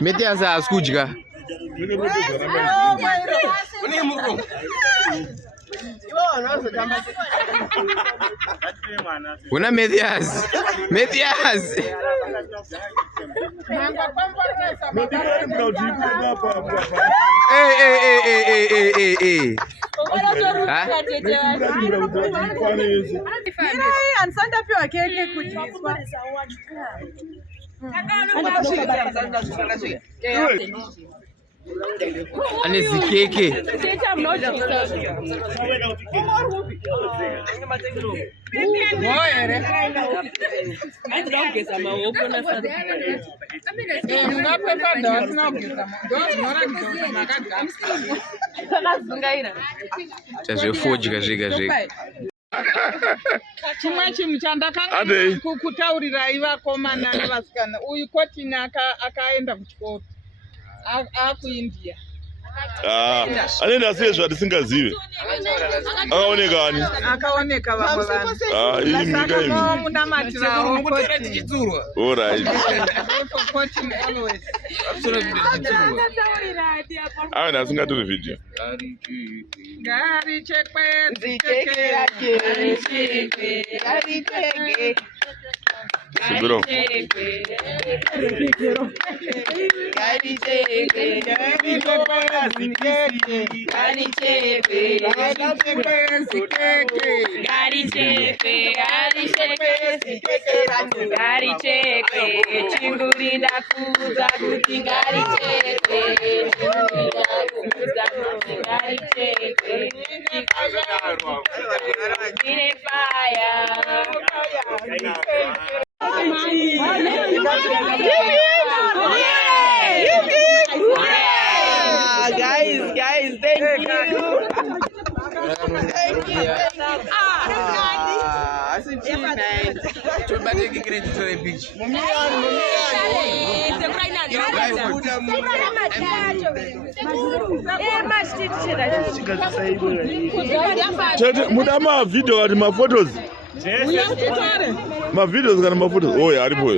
Metiasa askudya. Una Metias. Hey. Anezikeke. Chazvefodya zvega zvega. Chimwe chinhu chandakanga kukutaurirai vakomana nevasikana, uyu Kotini akaenda kuchikoro akuIndia. Anoenda sezvo atisingazive. Akaoneka ani? Akaoneka vamwe vanhu. Saka munamatirawo Kotini. All right. Kotini always. Avana asingatori video. Gari chekwe. Bro. Guys, thank you. Muda ma video ati ma photos. Ma videos kana ma photos. Oh, aripo.